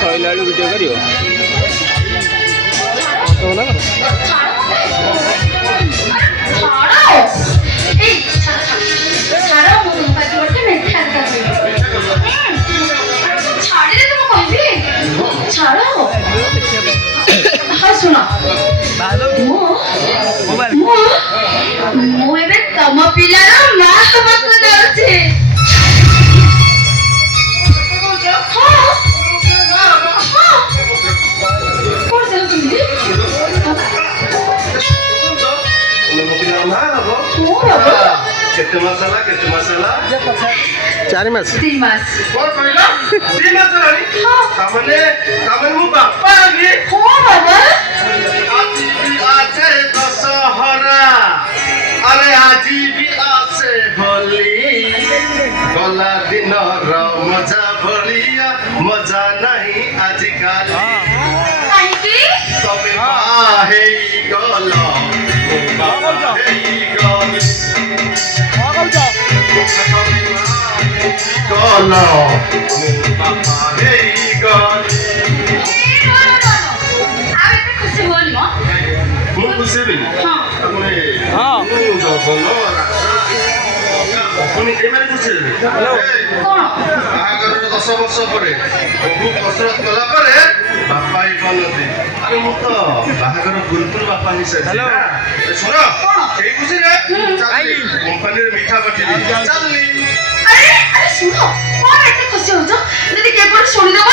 ସଇଲା ବେଳୁ ଭିଡ଼ିଓ କରିବ ନା ମୁଁ ଏବେ ତମ ପିଲାର ମା ହବାକୁ ଯାଉଛି। କେତେ ମାସ ହେଲା 4 ମାସ 3 ମାସ। କଣ କହିଲ 3 ମାସ ହେଲାଣି ତାମାନେ ମୁଁ ବାପା ହେବି। ହଁ ବାବା ଆଜି ବି ଆସେ ଦଶହରା ଆରେ ଆଜି ବି ଆସେ ହୋଲି ଗଲା ଦିନର ମଜା ଭଳିଆ ମଜା ନାହିଁ ଆଜିକାଲି କାହିଁକି ତମେ ହେଇଗଲ ହେଇଗଲି ଗଲ ବାପା ହେଇଗଲି ଆଉ ଏତେ ଖୁସି ହୁଅନି ମ। ମୁଁ ଖୁସି ହେବି ପୁଣି ଏମାନେ ଖୁସି ହେବେ। ବାହାଘରର 10 ବର୍ଷ ପରେ ବହୁ କସରତ କଲା ପରେ ବାପା ହେଇ ପାରୁନନ୍ତି। ଆରେ ମୁଁ ତ ବାହାଘର ପୂର୍ବରୁ ବାପା ହେଇସାରିଛି। ଶୁଣ ଏଇ ଖୁସିରେ କମ୍ପାନୀରେ ମିଠା ପଠେଇବି ଚାଲିଲି। ଆରେ ଶୁଣ କଣ ଏତେ ଖୁସି ହଉଛ ଯଦି କେବଳ ଶୁଣିଦବ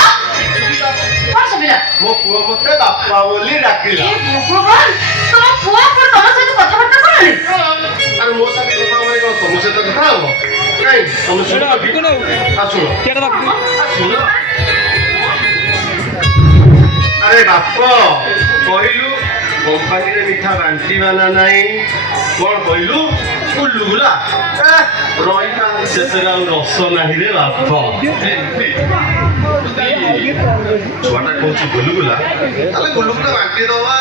କଣ ଶୁଭିଲା? ମୋ ପୁଅ ମତେ ବାପା ବୋଲି ଡାକିଲା। ଏ ଭଗବାନ ତମ ପୁଅ କଣ ତମ ସହିତ କଥାବାର୍ତ୍ତା କଲାଣି? ଆରେ ମୋ ସାଥେ କଥା ହବ କଣ ତମ ସହିତ କଥା ହବ କାଇଁ ତମେ ଶୁଣ ଶୁଣ ଆରେ ବାପ କହିଲୁ କମ୍ପାନୀରେ ମିଠା ବାଣ୍ଟିବା ନା ନାହିଁ କଣ କହିଲୁ ଗୁଲୁଗୁଲା ରହିଲା ସେଥିରେ ଆଉ ରସ ନାହିଁ ରେ ବାପ। ଛୁଆଟା କହୁଛି ଗୁଲୁଗୁଲା ତାହେଲେ ଗୁଲୁଗୁଲା ବାଣ୍ଟି ଦବା।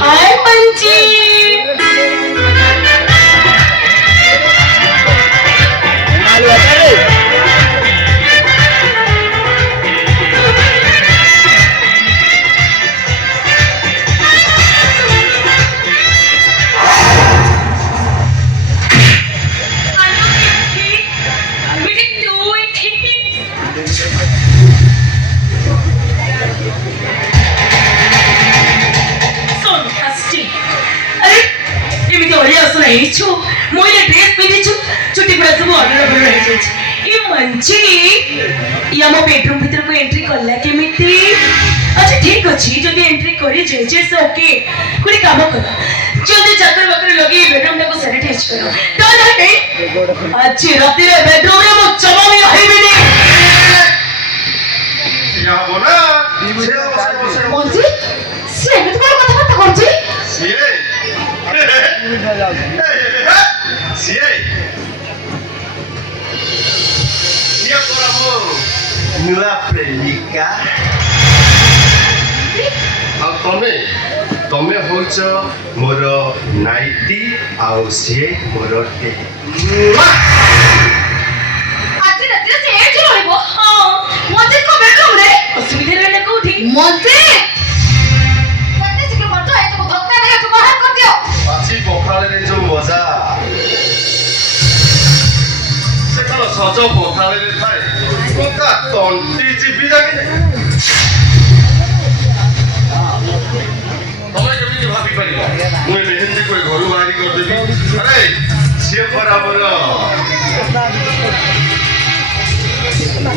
हाय पंची बेडरूम भीतर को एंट्री करला केमिति? अच्छा ठीक अछि जदी एंट्री करी जे से ओके कोई काम कर जल्दी चक्कर बकर लगी बेडरूम को सैनिटाइज करो तो नहीं आज रात रे बेडरूम रे मो चमा में रहिबिनी या बोला मोंजी से एमिति कोन कथा बात करछि सिए सिए ये कोरामो नुआ प्रेमिका ଆଉ ତମେ ହଉଛ ମୋର ନାଇଟି ଆଉ ସିଏ ମୋର ଟେ ଆଜି ରାତିରେ ସେ ଏଠି ରହିବ ହଁ ମତେ କୋ ବେଡରୁମ ରେ ଅସୁବିଧା ରହିଲେ କୋଉଠି ମତେ କେତେ ଶିଖେ ମତ ଏତକୁ ଧକ୍କା ଦେଇ ତୁ ବାହାର କରି ଦିଅ ଆଜି ପଖାଳରେ ଯୋଉ ମଜା ସେ କଣ ସଜ ପଖାଳରେ ଥାଏ ତା ତଣ୍ଟି ଚିପି ଯାକି ତମେ କେମିତି ଭାବି ପାରିବ ମୁଁ ମେହେନ୍ଦି କରି ଘରୁ ବାହାରି କରିଦେବି ଆରେ ସିଏ ପରା ମୋର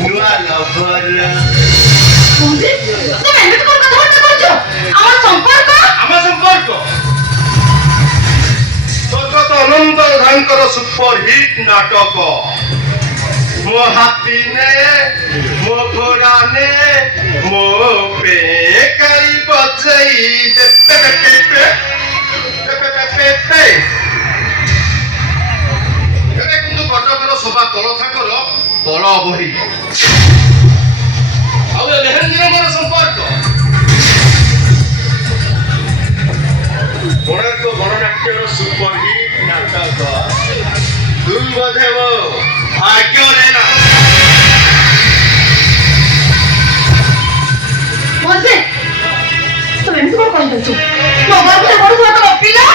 ନୂଆ ଲଭର ତମେ ଏମିତି କୋନ କଥାବାର୍ତ୍ତା କରୁଛ ଆମ ସମ୍ପର୍କ ସ୍ୱର୍ଗତ ଅନନ୍ତ ପ୍ରଧାନଙ୍କର ସୁପର ହିଟ୍ ନାଟକ ମୋ ହାତୀ ନେ ମୋ ଘୋଡ଼ା ନେ ମୋ ପେକାଇ ବଜେଇ ଏବେ କିନ୍ତୁ କଟକର ସଭା ତଳ ଥାକର ତଳ ବହି ଆଉ ଏ ମେହେନ୍ଦିର ମୋର ସମ୍ପର୍କ କୋଣାର୍କ ଗଣନା ମୋ ଗର୍ଭରେ ବଢୁଥିବା ତମ ପିଲା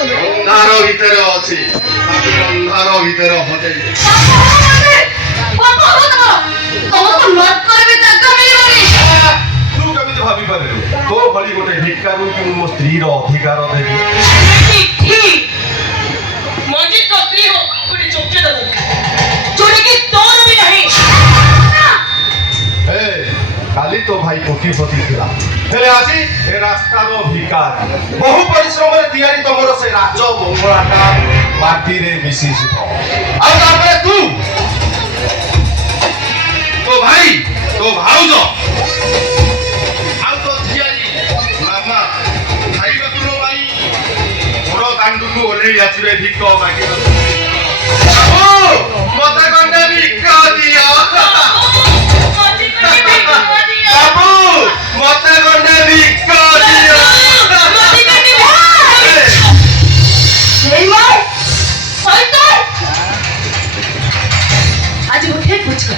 ଅନ୍ଧାର ଭିତରେ ଅଛି ଅନ୍ଧାର ଭିତରେ ହଜେଇ ତମକୁ ନର୍କରେ ବି ଜାଗା ମିଳିବନି। ତୁ କେମିତି ଭାବିପାରିଲୁ ତୋ ଭଳି ଗୋଟେ ଭିକାରୀକୁ ମୋ ସ୍ତ୍ରୀର ଅଧିକାର ଦେବି? ଠିକ୍ ମଞ୍ଜିତ ସ୍ତ୍ରୀ ହୋ ଗୋଟେ ଯୋଗ୍ୟତା ଦରକାର ଯୋଉଟାକି ତୋର ବି ନାହିଁ। ଏ କାଲି ତୋ ଭାଇ କୋଟିପତି ଥିଲା ହେଲେ ଆଜି ଏ ରାସ୍ତାର ଭିକାରୀ। ବହୁ ପରିଶ୍ରମରେ ତିଆରି ତମର ସେ ରାଜ ମଙ୍ଗଳାଟା ମାଟିରେ ମିଶିଯିବ। ଆଉ ତାପରେ ତୁ ତୋ ଭାଇ ତୋ ଭାଉଜ ଆଉ ତୋ ଝିଆରୀ ମାମା ଖାଇବାକୁ ନ ପାଇ ବଡ଼ ଦାଣ୍ଡକୁ ଓହ୍ଲେଇ ଆସିବେ ଭିକ ମାଗିବାକୁ। ମତେ ଗଣ୍ଡେ ଭିକ ଦିଅ ବାବୁ ମତେ ଗଣ୍ଡେ ଭିକ ଦିଅ। ଆଜି ମୁଁ ଠିକ୍ ବୁଝିଲ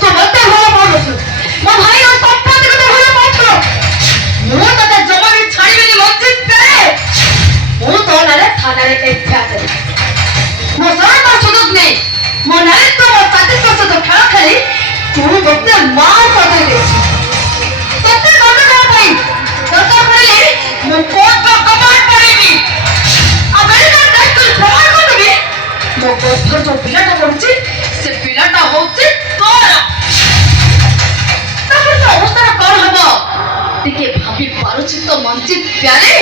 ତୁ ମତେ ଭଲ ପାଉନଥିଲୁ ମୋ ଭାଇର ସମ୍ପତ୍ତି କଥା ଭଲ ପାଉଥିଲୁ। ମୁଁ ତତେ ଜମାରେ ଛାଡ଼ିବିନି ମଞ୍ଜିତ ମୁଁ ତୋ ନାଁରେ ଥାନାରେ ଏଫଆଇଆର ଦେବି। ମୋ ସରକାର ସୁଯୋଗ ନେଇ ମୋ ନାଁରେ ତ ମୋ 37 ବର୍ଷ ଖେଳ ଖେଳି ତୁ ମୋତେ ମାର କରିଦେଇ ଦେଇଛୁ। ତତେ ଦଣ୍ଡ ଦେବା ପାଇଁ ଦରକାର ପଡ଼ିଲେ ମୁଁ କୋର୍ଟର କମାଣ୍ଡ ପଳେଇବି। ଆମେରିକାନ ରାଇଫଲ ପ୍ରମାଣ କରିଦେବି ମୋ ଗର୍ଭରେ ଯୋଉ ପିଲାଟା ପଡୁଛି ସେ ପିଲାଟା ହଉଛି ତୋର। ତାପରେ ତ ଅବସ୍ଥାଟା କଣ ହବ ଟିକେ ଭାବି ପାରୁଛି ତ ମଞ୍ଜିତ ପ୍ୟାରେ?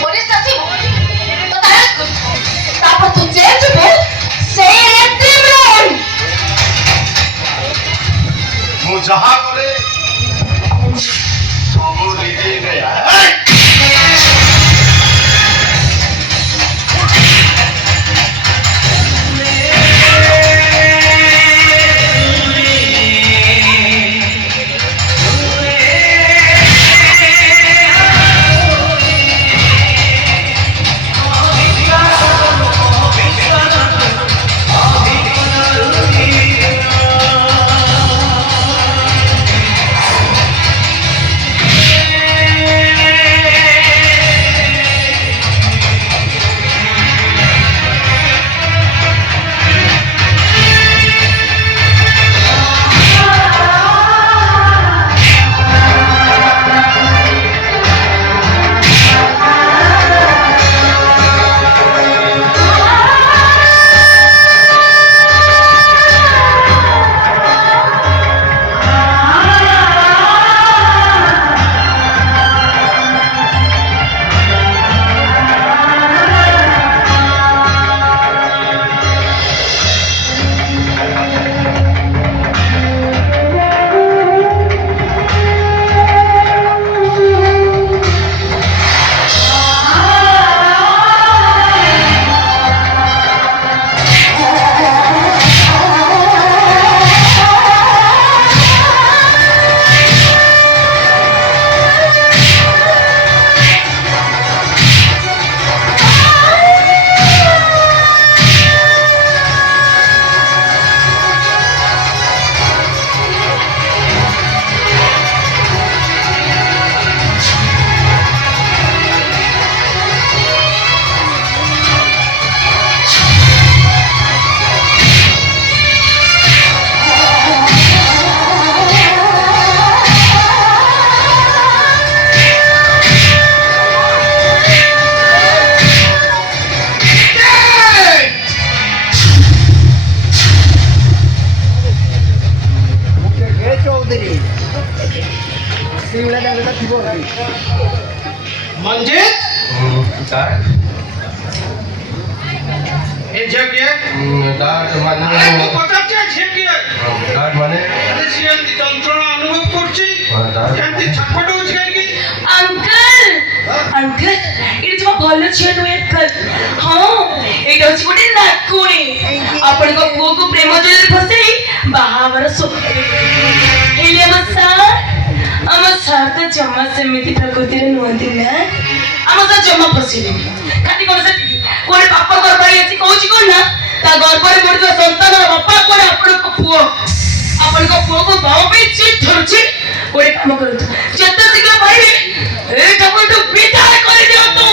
ପୋଲିସ ଆସିବ ତତେ ଆରେଷ୍ଟ କରିବ ତାପରେ ତୁ ଜେଲ ଯିବୁ ସେଇ ରେଟିମ୍ ରୋଲ। ମୁଁ ଯାହା କରେ ସବୁ ନିଜେ କରେ। मंजित ए जगे ডাক মানে আরে তো পচাচ্ছে ঝেকে ডাক মানে আরে সিয়ান্তি যন্ত্রণা অনুভব করছি ডাক সিয়ান্তি ছটফট হচ্ছে কাইকি अंकल अंकल ये जो ଭଲ ଝିଅ ନୁହେଁ अंकल ହଁ ଏଇଟା ହଉଛି ଗୋଟେ ନାକୁଣୀ ଆପଣଙ୍କ ପୁଅକୁ ପ୍ରେମ ଜଳରେ ଫସେଇ ବାହାଘର ସ୍ୱପ୍ନ ହେଲେ ଆମ ସାର୍ ତ ଜମା ସେମିତି ପ୍ରକୃତିରେ ନୁହନ୍ତି ନା ଆମ ସାର୍ ଜମା ଫସିବେନି ଖାଲି କଣ ସେତିକି କୋଉଠି ବାପା ଗର୍ଭରେ ଆସି କହୁଛି କଣ ନା ତା ଗର୍ଭରେ ପଡୁଥିବା ସନ୍ତାନର ବାପା କୁଆଡେ ଆପଣଙ୍କ ପୁଅକୁ ବାହା ପାଇଁ ଚିଟ୍ ଧରୁଛି ଗୋଟେ କାମ କରନ୍ତୁ, ଯେତେ ଶୀଘ୍ର ପାରିବେ ଏଇ ଠାକୁରଠୁ ବିଦାୟ କରିଦିଅନ୍ତୁ।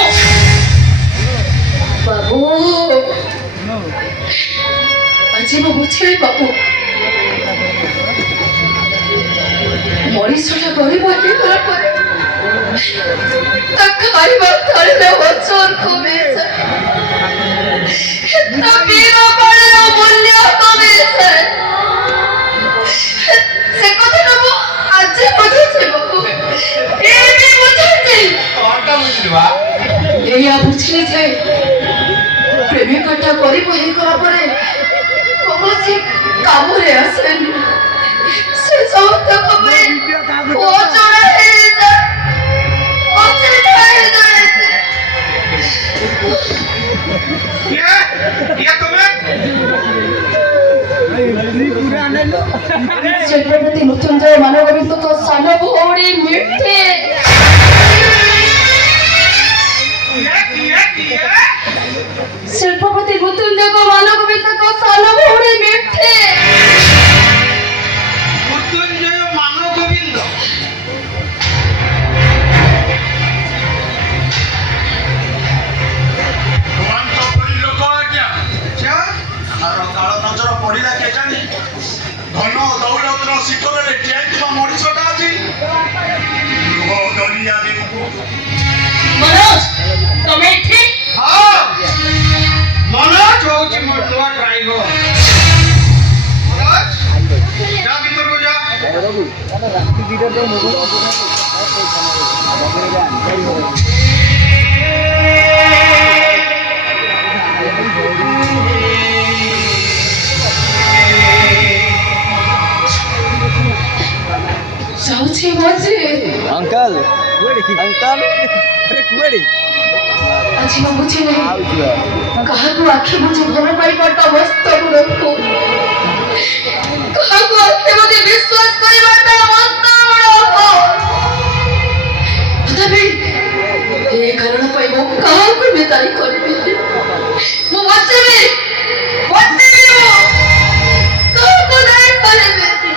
ବାବୁ ଆଜି ମୁଁ ବୁଝିଲି ବାବୁ, ମଣିଷଟା ଗରିବ ହେଇଗଲା ପରେ ତା ଖାଇବା ଥାଳିରେ ଓଜନ କମିଯାଏ, ତା ପିଇବା ପାଣିର ମୂଲ୍ୟ କମିଯାଏ। ସେ କଥାଟା ମୁଁ ଆଜି ବୁଝୁଛି ବାବୁ, ଏବେ ବୁଝୁଛି। ଏଇଆ ବୁଝିଲି ଯେ ପ୍ରେମିକଟା ଗରିବ ହେଇଗଲା ପରେ କୌଣସି କାମରେ ଆସେନି, ସେ ସମସ୍ତଙ୍କ ପାଇଁ ଅଚଳ ହେଇଯାଏ, ଅଚେତ ହେଇଯାଏ। ये तुम्हें छत्रपति मृत्युंजय मानवगोविंद तो सान भौणी मिठे शिल्पपति मृत्युंजय को मानवगोविंद को सान भौणी मिठे मृत्युंजय मानव गोविंद ଧନ ଦୌଲତର ଶିଖରରେ ଠିଆଇଥିବା ମଣିଷଟା ଅଛି। ମନୋଜ, ତମେ ଏଠି? हाँ मनोज होची मोर नवा ड्राइवर मनोज जा भीतर को जा ଯାଉଛି ମଝି अंकल अंकल अरे कुएरी ଆଜି ମୁଁ ବୁଝିଲି କାହାକୁ ଆଖି ବୁଝି ଭଲ ପାଇବାଟା ମସ୍ତ ଗୁଣକୁ, କାହାକୁ ଆଖି ବୁଝି ବିଶ୍ୱାସ କରିବାଟା ମସ୍ତ ଗୁଣକୁ। ତଥାପି ଏ କାରଣ ପାଇଁ ମୁଁ କାହାକୁ ବି ଦାୟୀ କରିବିନି, ମୁଁ ବଞ୍ଚିବି କାହାକୁ ଦାୟୀ କରିବିନି।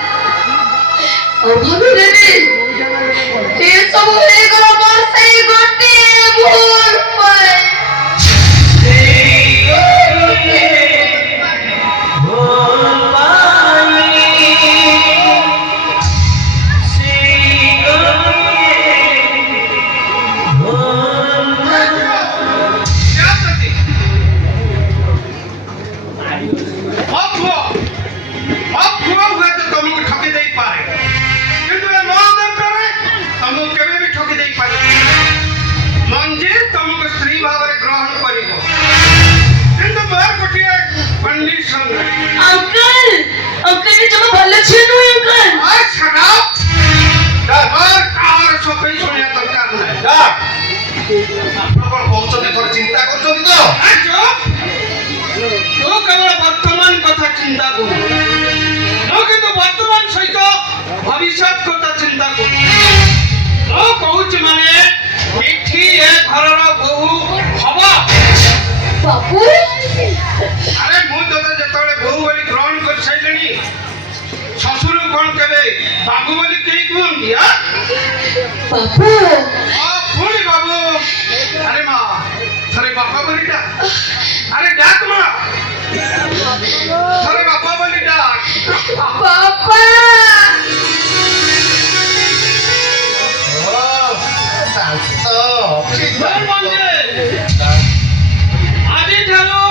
ଅଭାବରେ ଏସବୁ ହେଇଗଲା ମୋର ସେଇ ଗୋଟିଏ ଭୁଲ ପାଇଁ। क्या करती अब हुआ तो तुमको ठकी दे पारे किंतु ये मौत करे तुमको केवे भी ठकी दे पारे मंजे तुमको स्त्री भावरे ग्रहण करिवो किंतु मोर गोटिए कंडीशन अंकल, अंकल ये जमा ଭଲ ଝିଅ ନୁହେଁ अंकल। आ शराब दरबार कार सफाई सुनिया दरकार नहीं ଆପଣ କଣ କହୁଛନ୍ତି ଥରେ ଚିନ୍ତା କରୁଛନ୍ତି ତ? तू केवल वर्तमान कथा चिंता करू ମୁଁ କିନ୍ତୁ ବର୍ତ୍ତମାନ ସହିତ ଭବିଷ୍ୟତ କଥା ଚିନ୍ତା କରୁଛି। ମୁଁ କହୁଛି ମାନେ ଏଠି ଏ ଘରର ବୋହୂ ହବ। ବାବୁ ଆରେ ମୁଁ ତତେ ଯେତେବେଳେ ବୋହୂ ବୋଲି ଗ୍ରହଣ କରି ସାରିଲିଣି, ଶ୍ୱଶୁର କଣ କେବେ ବାବୁ ବୋଲି କେହି କୁହନ୍ତି? ବାବୁ ପୁଣି ବାବୁ। ଆରେ ମା ଥରେ ବାପା ବୋଲି ଡାକ, ଆରେ ଡାକ ମା ଥରେ ବାପା ବୋଲି ଡାକ। ବାପା ଆଜିଠାରୁ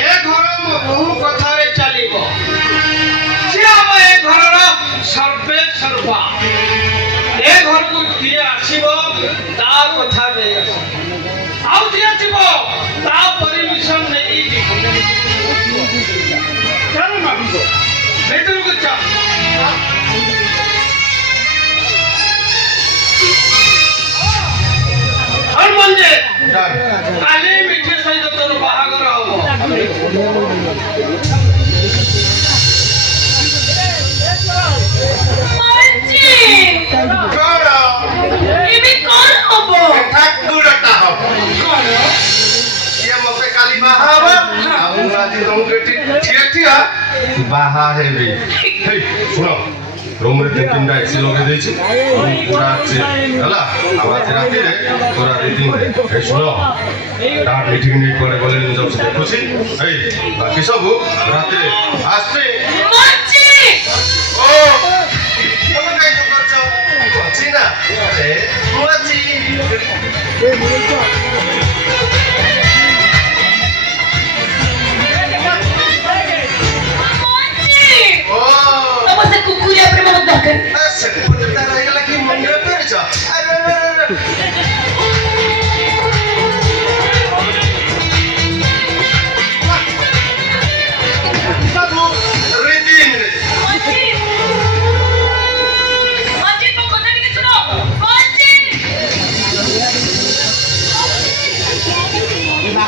ଏ ଘର ମୋ ବୋହୂ କଥାରେ ଚାଲିବ। ସିଏ ଆମ ଏ ଘରର ସର୍ବେ ସର୍ବା। ଏ ଘରକୁ କିଏ ଆସିବ ତା କଥା ନେଇ ଆସିବ, ଆଉ ଯିଏ ଯିବ ତା ପରମିଶନ ନେଇ ଯିବ। ଚାଲ ମା ଭିତରକୁ ଚାଲ। ହରମଞ୍ଜେ କାଲି ମିଠି ସହିତ ତୋର ବାହାଘର ହବ। ମଞ୍ଜି, କଣ ଏବେ କଣ ହବ? ଠାକୁରଟା ହବ। କଣ? ସିଏ ମତେ କାଲି ବାହା ହବ, ଆଉ ମୁଁ ଆଜି ତମକୁ ଏଠି ଠିଆ ଠିଆ ବାହା ହେବି। ହେଇ, ଶୁଣ ରୁମ୍ରେ ତିନିଟା ଏସି ଲଗେଇ ଦେଇଛି ପୁରା ଅଛି ହେଲା। ଆଉ ଆଜି ରାତିରେ ପୁରା ରିଡ଼ିଂରେ ଏଇ ଶୁଣ ଡାଟ୍ ମିଠିକି ନେଇ କୁଆଡ଼େ ଗଲେଣି ମୁଁ ସବୁ ଦେଖୁଛି। ଏଇ ବାକି ସବୁ ରାତିରେ ଆସେ। ମଞ୍ଚି ଓ ତମେ କାଇଁ କରୁଛ? ଅଛି ନା ମୁଁ ଅଛି। ଓ ତମ ସେ କୁକୁରିଆ ପ୍ରେମ ମତେ ଦରକାର ସେପଟେ ତାର ହେଇଗଲା କି ମୁଣ୍ଡ କରିଛ? ଆରେ